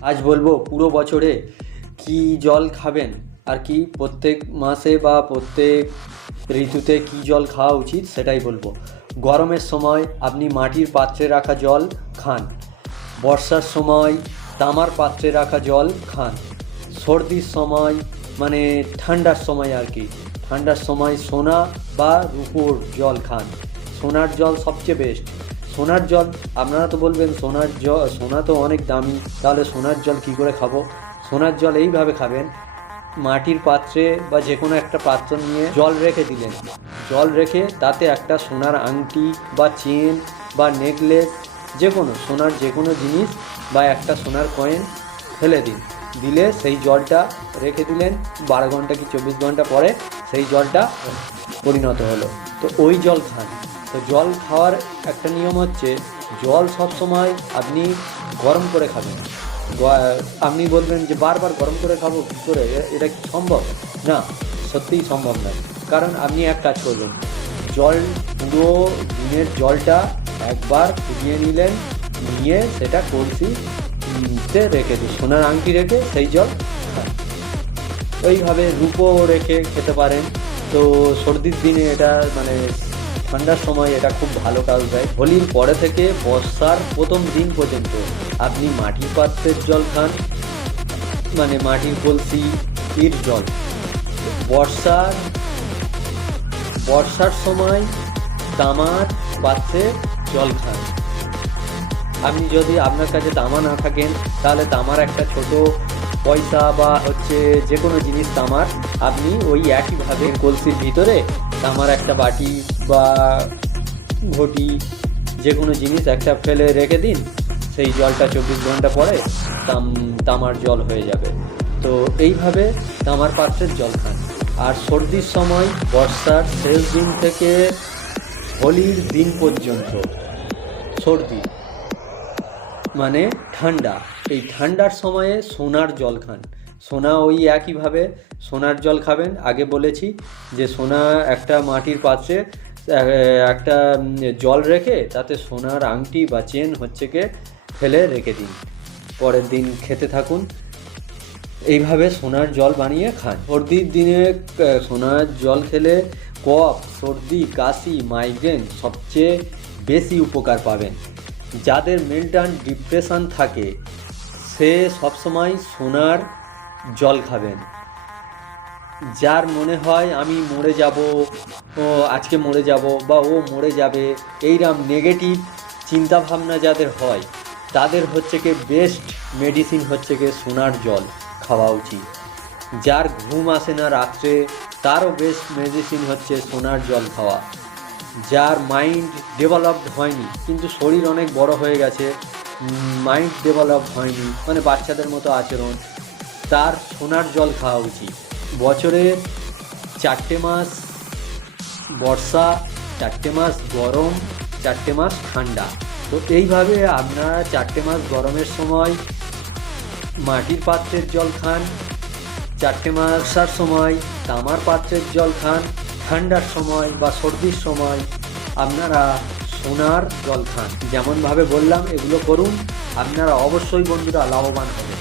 আজ বলবো পুরো বছরে কি জল খাবেন আর কি প্রত্যেক মাসে বা প্রত্যেক ঋতুতে কি জল খাওয়া উচিত সেটাই বলবো। গরমের সময় আপনি মাটির পাত্রে রাখা জল খান। বর্ষার সময় তামার পাত্রে রাখা জল খান। সর্দির সময় মানে ঠান্ডার সময় আর কি, ঠান্ডার সময় সোনা বা রূপোর জল খান। সোনার জল সবচেয়ে বেস্ট। সোনার জল, আপনারা তো বলবেন সোনার জল, সোনা তো অনেক দামি, তাহলে সোনার জল কী করে খাবো? সোনার জল এইভাবে খাবেন, মাটির পাত্রে বা যে কোনো একটা পাত্র নিয়ে জল রেখে দিলেন। জল রেখে তাতে একটা সোনার আংটি বা চেন বা নেকলেস, যে কোনো সোনার যে কোনো জিনিস বা একটা সোনার কয়েন ফেলে দিন। দিলে সেই জলটা রেখে দিলেন, 12 ঘন্টা কি 24 ঘন্টা পরে সেই জলটা পরিণত হলো, তো ওই জল খান। তো জল খাওয়ার একটা নিয়ম হচ্ছে, জল সবসময় আপনি গরম করে খাবেন। আপনি বলবেন যে বারবার গরম করে খাবো কী করে, এটা কি সম্ভব? না, সত্যিই সম্ভব নয়। কারণ আপনি এক কাজ করবেন, জল পুরো দিনের জলটা একবার ফুটিয়ে নিলেন, নিয়ে সেটা কলসিতে রেখে দিন, সোনার আংটি রেখে সেই জল খান। ওইভাবে রূপো রেখে খেতে পারেন। তো সর্দির দিনে এটা মানে ঠান্ডার সময় এটা খুব ভালো কাজ দেয়। হোলির পরে থেকে বর্ষার প্রথম দিন পর্যন্ত আপনি মাটির পাত্রের জল খান, মানে মাটির কলসির জল। বর্ষার সময় তামার পাত্রে জল খান। আপনি যদি আপনার কাছে তামা না থাকেন, তাহলে তামার একটা ছোট পয়সা বা যে কোনো জিনিস তামার, আপনি ওই একইভাবে কলসির ভিতরে তামার একটা বাটি বা ঘটি যে কোনো জিনিস একটা ফেলে রেখে দিন, সেই জলটা 24 ঘন্টা পরে তামার জল হয়ে যাবে। তো এইভাবে তামার পাত্রের জল খান। আর সর্দির সময় বর্ষার শেষ দিন থেকে হোলির দিন পর্যন্ত সর্দি মানে ঠান্ডা, এই ঠান্ডার সময়ে সোনার জল খান। সোনা ওই একইভাবে সোনার জল খাবেন। আগে বলেছি যে সোনা একটা মাটির পাত্রে একটা জল রেখে তাতে সোনার আংটি বা চেন ফেলে রেখে দিন, পরের দিন খেতে থাকুন। এইভাবে সোনার জল বানিয়ে খান। সর্দির দিনে সোনার জল খেলে কফ, সর্দি, কাশি, মাইগ্রেন সবচেয়ে বেশি উপকার পাবেন। যাদের মেন্টাল ডিপ্রেশন থাকে সে সবসময় সোনার জল খাবেন। যার মনে হয় আমি মরে যাব, ও আজকে মরে যাব বা ও মরে যাবে, এইরকম নেগেটিভ চিন্তাভাবনা যাদের হয়, তাদের বেস্ট মেডিসিন সোনার জল খাওয়া উচিত। যার ঘুম আসে না রাত্রে, তারও বেস্ট মেডিসিন সোনার জল খাওয়া। যার মাইন্ড ডেভেলপড হয়নি কিন্তু শরীর অনেক বড় হয়ে গেছে, মাইন্ড ডেভেলপ হয়নি, মানে বাচ্চাদের মতো আচরণ, তার সোনার জল খাওয়া উচিত। বছরে 4টে মাস বর্ষা, 4টে মাস গরম, 4টে মাস ঠান্ডা। তো এইভাবে আপনারা 4টে মাস গরমের সময় মাটির পাত্রের জল খান, 4টে মাসের সময় তামার পাত্রের জল খান, ঠান্ডার সময় বা সর্দির সময় আপনারা সোনার জল খান। যেমনভাবে বললাম এগুলো করুন, আপনারা অবশ্যই বন্ধুরা লাভবান হবেন।